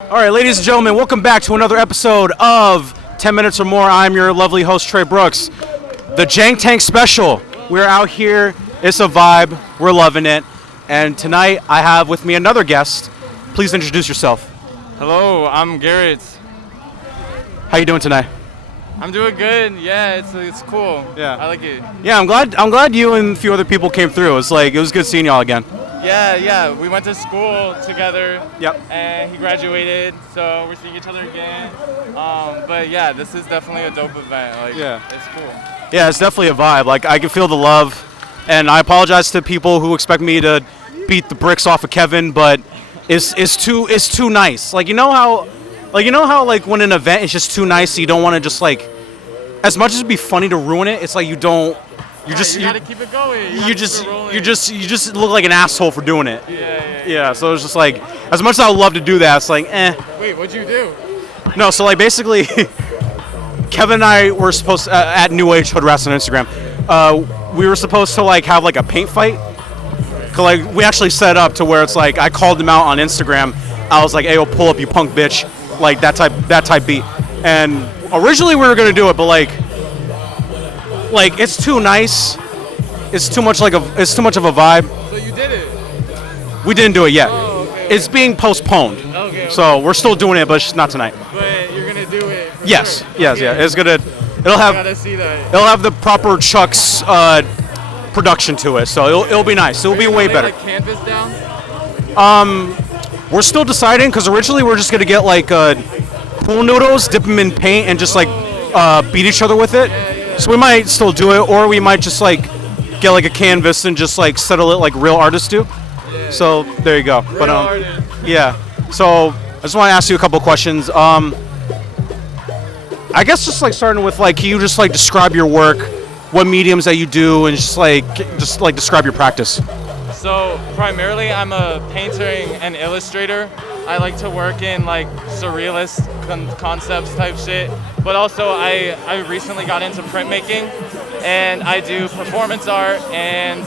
All right, ladies and gentlemen, welcome back to another episode of 10 Minutes or More. I'm your lovely host, Trae Brooks. The JankTank special. We're out here. It's a vibe. We're loving it. And tonight, I have with me another guest. Please introduce yourself. Hello, I'm Garret. How you doing tonight? I'm doing good. Yeah, it's cool. Yeah. I like it. Yeah, I'm glad you and a few other people came through. It was good seeing y'all again. Yeah. We went to school together. Yep. And he graduated, so we're seeing each other again. But yeah, this is definitely a dope event. Yeah. It's cool. Yeah, it's definitely a vibe. I can feel the love, and I apologize to people who expect me to beat the bricks off of Kevin, but it's too nice. You know how when an event is just too nice, so you don't want to just as much as it'd be funny to ruin it, it's you don't. You gotta keep it going. You just look like an asshole for doing it. Yeah. So it's just as much as I would love to do that, it's Wait, what'd you do? No, so basically, Kevin and I were supposed to, at New Age Hood Wrestling on Instagram. We were supposed to have a paint fight. Cause we actually set up to where it's I called him out on Instagram. I was like, "Hey, yo, pull up, you punk bitch!" That type beat. And originally we were gonna do it, but it's too nice. It's too much of a vibe. So you did it? We didn't do it yet. Oh, okay. It's being postponed. Okay. So we're still doing it, but it's just not tonight. But you're gonna do it. Yes. Sure. Yes. Okay. Yeah. It'll I have. gotta see that. It'll have the proper CHUX production to it, so it'll be nice. It'll be way better. Canvas down? We're still deciding because originally we are just gonna get pool noodles, dip them in paint, and just beat each other with it. So we might still do it, or we might just get a canvas and just settle it like real artists do. Yeah. So there you go. Real artist. Yeah. So I just want to ask you a couple questions. I guess just starting with can you just describe your work, what mediums that you do, and just describe your practice. So primarily I'm a painter and illustrator. I like to work in surrealist concepts type shit, but also I recently got into printmaking, and I do performance art and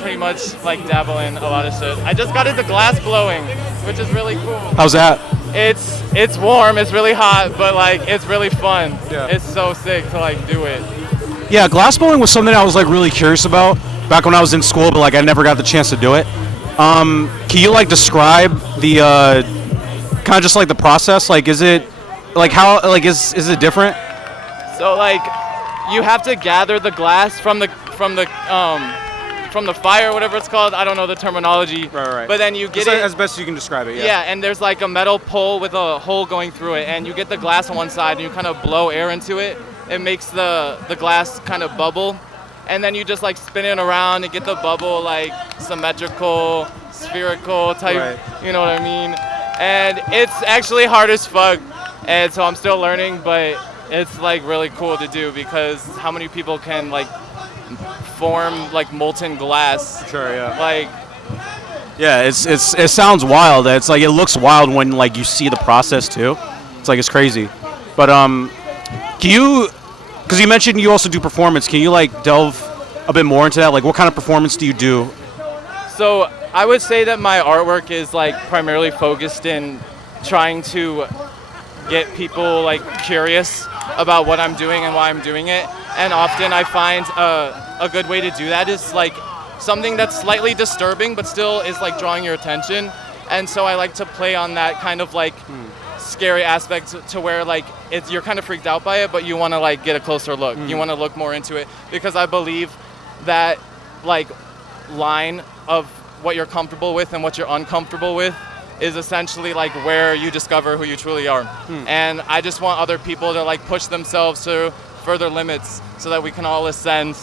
pretty much dabble in a lot of shit. I just got into glass blowing, which is really cool. How's that? It's warm, it's really hot, but it's really fun. Yeah. It's so sick to do it. Yeah, glass blowing was something I was really curious about back when I was in school, but I never got the chance to do it. Can you describe the kind of just the process? Is it how is it different? So you have to gather the glass from the fire, whatever it's called. I don't know the terminology. Right. But then you get it it as best as you can describe it. Yeah, and there's a metal pole with a hole going through it, and you get the glass on one side and you kind of blow air into it. It makes the glass kind of bubble, and then you just spin it around and get the bubble symmetrical, spherical type. Right. You know what I mean? And it's actually hard as fuck, and so I'm still learning, but it's really cool to do because how many people can form molten glass? Sure, yeah. Yeah, it sounds wild. It's it looks wild when you see the process too. It's it's crazy. But can you, because you mentioned you also do performance, can you delve a bit more into that? What kind of performance do you do? So I would say that my artwork is primarily focused in trying to get people curious about what I'm doing and why I'm doing it. And often I find a good way to do that is something that's slightly disturbing but still is drawing your attention. And so I like to play on that kind of scary aspect to where you're kind of freaked out by it, but you want to get a closer look. You want to look more into it because I believe that line of what you're comfortable with and what you're uncomfortable with is essentially where you discover who you truly are. And I just want other people to push themselves to further limits so that we can all ascend.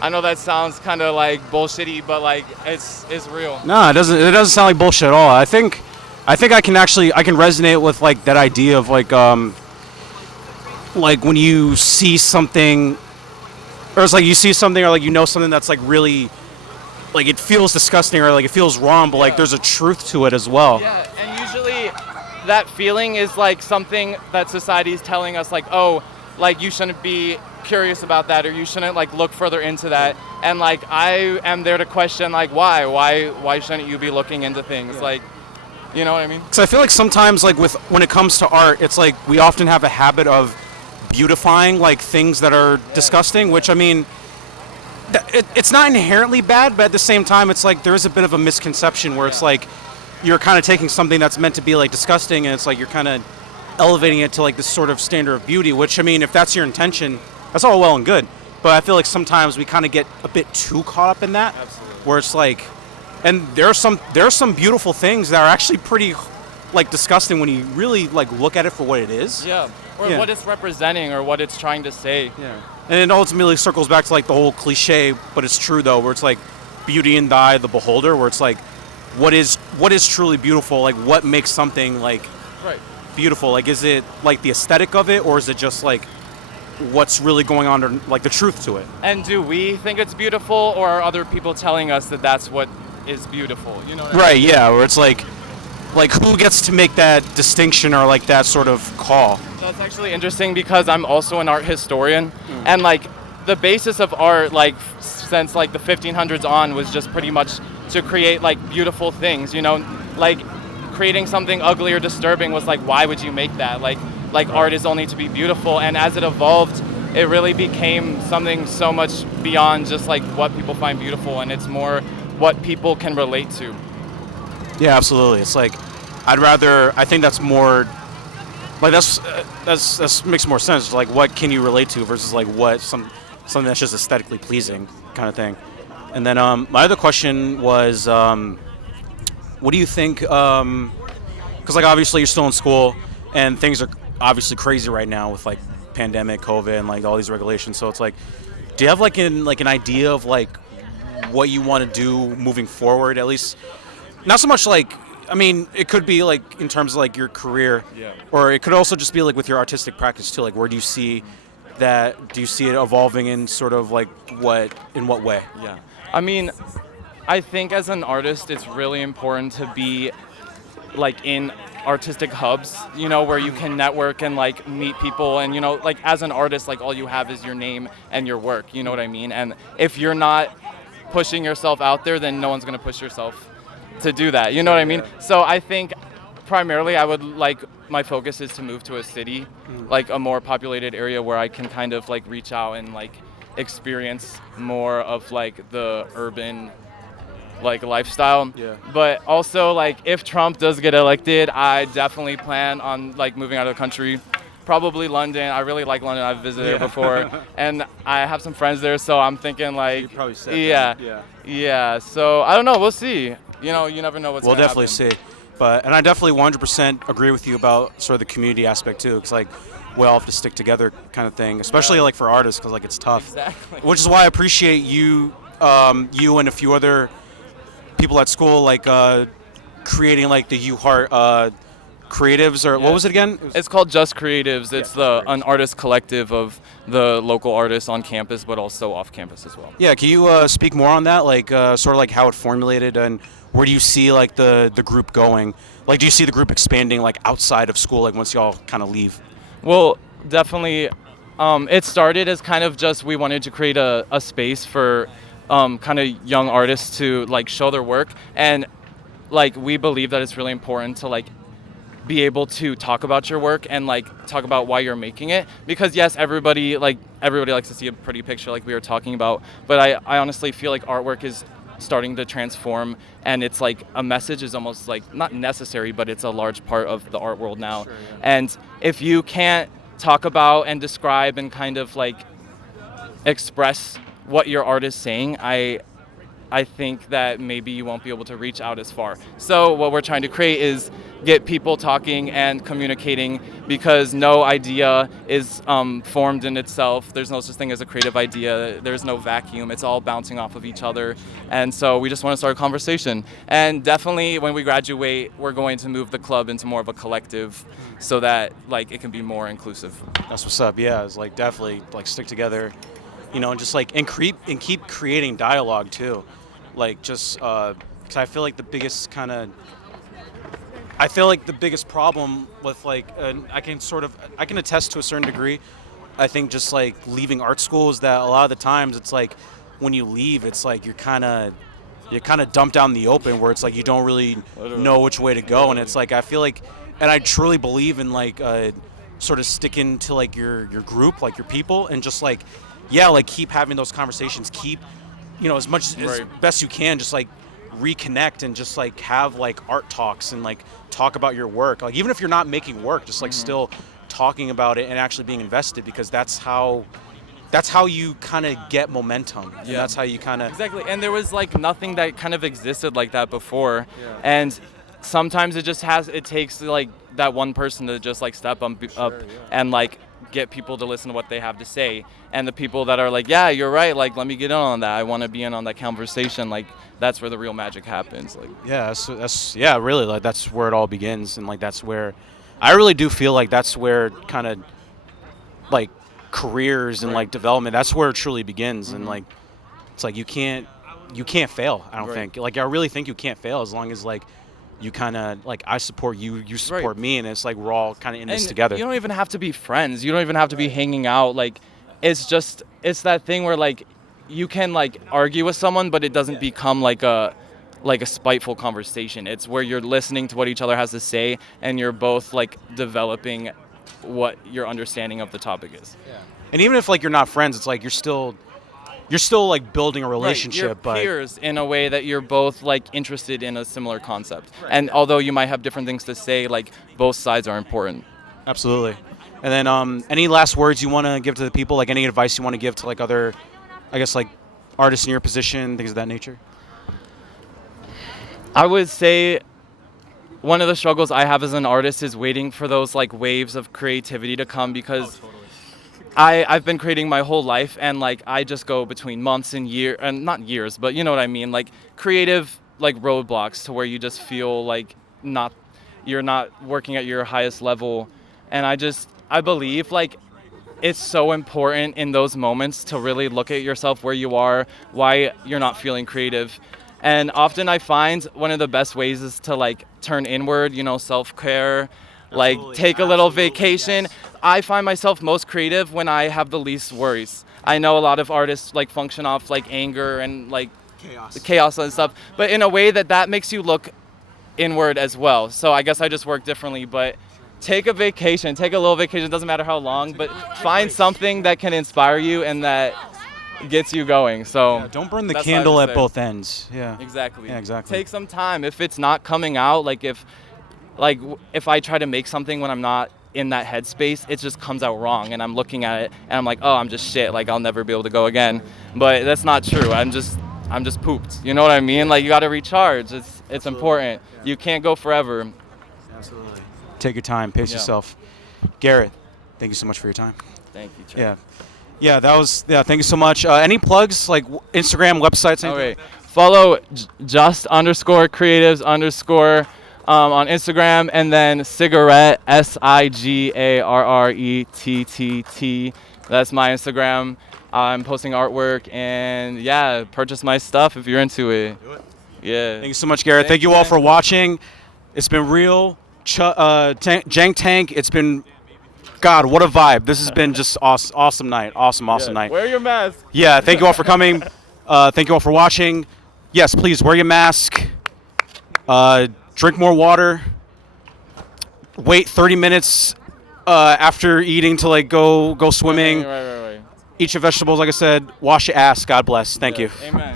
I know that sounds kind of bullshitty, but it's real. No, it doesn't sound like bullshit at all. I think I can resonate with that idea of when you see something, or it's you see something or you know something that's really it feels disgusting or it feels wrong, but there's a truth to it as well. Yeah, and usually that feeling is something that society's telling us oh, you shouldn't be curious about that, or you shouldn't look further into that. And I am there to question why shouldn't you be looking into things? Yeah. You know what I mean? So I feel like sometimes, like when it comes to art, it's like we often have a habit of beautifying like things that are disgusting. Which I mean, it's not inherently bad, but at the same time, it's like there is a bit of a misconception where it's like you're kind of taking something that's meant to be like disgusting, and it's like you're kind of elevating it to like this sort of standard of beauty. Which I mean, if that's your intention, that's all well and good. But I feel like sometimes we kind of get a bit too caught up in that, Absolutely. where it's like, and there's some beautiful things that are actually pretty like disgusting when you really like look at it for what it is. Yeah. Or Yeah. what it's representing or what it's trying to say. Yeah. And it ultimately circles back to like the whole cliche, but it's true though, where it's like beauty in the eye of the beholder, where it's like what is truly beautiful, like what makes something like Right. beautiful? Like is it like the aesthetic of it, or is it just like what's really going on, or like the truth to it? And do we think it's beautiful, or are other people telling us that that's what is beautiful? You know what I mean? Right, yeah, where it's like who gets to make that distinction or like that sort of call? That's actually interesting because I'm also an art historian, and like the basis of art, like since like the 1500s on, was just pretty much to create like beautiful things. You know, like creating something ugly or disturbing was like, why would you make that? Like art is only to be beautiful, and as it evolved, it really became something so much beyond just like what people find beautiful, and it's more what people can relate to. Yeah, absolutely. It's like I think that's more like that's makes more sense. Like what can you relate to versus like what something that's just aesthetically pleasing kind of thing. And then my other question was, what do you think? Because like obviously you're still in school and things are obviously crazy right now with like pandemic, COVID, and like all these regulations. So it's like, do you have like an idea of like what you want to do moving forward? At least not so much like, I mean, it could be like in terms of like your career, or it could also just be like with your artistic practice too. Like where do you see that? Do you see it evolving in sort of like in what way? Yeah. I mean, I think as an artist, it's really important to be like in artistic hubs, you know, where you can network and like meet people, and you know, like as an artist, like all you have is your name and your work, you know what I mean? And if you're not pushing yourself out there, then no one's going to push yourself to do that, you know what I mean? So I think primarily I would like, my focus is to move to a city, like a more populated area where I can kind of like reach out and like experience more of like the urban like lifestyle. But also like if Trump does get elected, I definitely plan on like moving out of the country, probably London. I really like London. I've visited before, and I have some friends there, so I'm thinking like You probably said yeah. So I don't know, we'll see. You know, you never know what's We'll gonna definitely happen. see. And I definitely 100% agree with you about sort of the community aspect too. It's like we all have to stick together kind of thing, especially like for artists, because like it's tough. Exactly. Which is why I appreciate you and a few other people at school like creating like the U Heart creatives, or what was it again? It's called Just Creatives. It's an artist collective of the local artists on campus, but also off campus as well. Yeah, can you speak more on that? Like sort of like how it formulated, and where do you see like the group going? Like, do you see the group expanding like outside of school, like once y'all kind of leave? Well, definitely. It started as kind of just we wanted to create a space for kind of young artists to like show their work, and like we believe that it's really important to like be able to talk about your work and like talk about why you're making it, because yes, everybody likes to see a pretty picture like we were talking about, but I honestly feel like artwork is starting to transform, and it's like a message is almost like not necessary, but it's a large part of the art world now. And if you can't talk about and describe and kind of like express what your art is saying, I think that maybe you won't be able to reach out as far. So what we're trying to create is get people talking and communicating, because no idea is formed in itself. There's no such thing as a creative idea. There's no vacuum. It's all bouncing off of each other. And so we just want to start a conversation. And definitely when we graduate, we're going to move the club into more of a collective so that like it can be more inclusive. That's what's up. Yeah, it's like definitely like stick together, you know, and just like and keep creating dialogue too. Like just because I feel like the biggest problem with like I can attest to a certain degree. I think just like leaving art school is that a lot of the times it's like when you leave, it's like you're kind of you kind of dump down the open where it's like you don't really know which way to go, and it's like I feel like, and I truly believe in like sort of sticking to like your group, like your people, and just like like keep having those conversations, keep as much as best you can, just like reconnect and just like have like art talks and like talk about your work, like even if you're not making work, just like still talking about it and actually being invested, because that's how you kind of get momentum, and that's how you kind of exactly. And there was like nothing that kind of existed like that before, and sometimes it takes like that one person to just like step up and like get people to listen to what they have to say, and the people that are like, yeah, you're right, like let me get in on that, I want to be in on that conversation, like that's where the real magic happens. Like that's really, like that's where it all begins, and like that's where I really do feel like that's where kind of like careers and like development, that's where it truly begins. And like it's like you can't fail, I don't think. Like I really think you can't fail as long as like you kind of like, I support you, you support me, and it's like we're all kind of in this together. You don't even have to be friends, you don't even have to be hanging out, like it's that thing where like you can like argue with someone, but it doesn't become like a spiteful conversation. It's where you're listening to what each other has to say, and you're both like developing what your understanding of the topic is. And even if like you're not friends, it's like you're still like building a relationship. You're peers in a way that you're both like interested in a similar concept. And although you might have different things to say, like both sides are important. Absolutely. And then any last words you want to give to the people, like any advice you want to give to like other, I guess like artists in your position, things of that nature? I would say one of the struggles I have as an artist is waiting for those like waves of creativity to come, because I've been creating my whole life, and like I just go between months and years, and not years, but you know what I mean, like creative like roadblocks to where you just feel like you're not working at your highest level. And I believe like it's so important in those moments to really look at yourself, where you are, why you're not feeling creative. And often I find one of the best ways is to like turn inward, self-care, like take a little vacation. I find myself most creative when I have the least worries. I know a lot of artists like function off like anger and like chaos and stuff, but in a way that makes you look inward as well. So I guess I just work differently, but take a vacation, take a little vacation, doesn't matter how long, but find something that can inspire you and that gets you going. So don't burn the candle at both ends. Exactly. Exactly. Take some time. If it's not coming out, like if I try to make something when I'm not in that headspace, it just comes out wrong, and I'm looking at it and I'm like, oh, I'm just shit, like I'll never be able to go again. But that's not true. I'm just pooped. You know what I mean? Like you got to recharge. It's important. You can't go forever. Absolutely. Take your time. Pace yourself. Garret, thank you so much for your time. Thank you, Trae. Thank you so much. Any plugs, like Instagram, websites, anything? Okay. Follow just_creatives_ on Instagram, and then Cigarret, SIGARRETTT. That's my Instagram. I'm posting artwork, and purchase my stuff if you're into it. Do it. Yeah. Thank you so much, Garret. Thank you all for watching. It's been real. JankTank. It's been, God, what a vibe. This has been just awesome night. Awesome night. Wear your mask. Yeah, thank you all for coming. Thank you all for watching. Yes, please wear your mask. Drink more water. Wait 30 minutes after eating to like go swimming. Right. Eat your vegetables, like I said. Wash your ass. God bless. Thank you. Amen.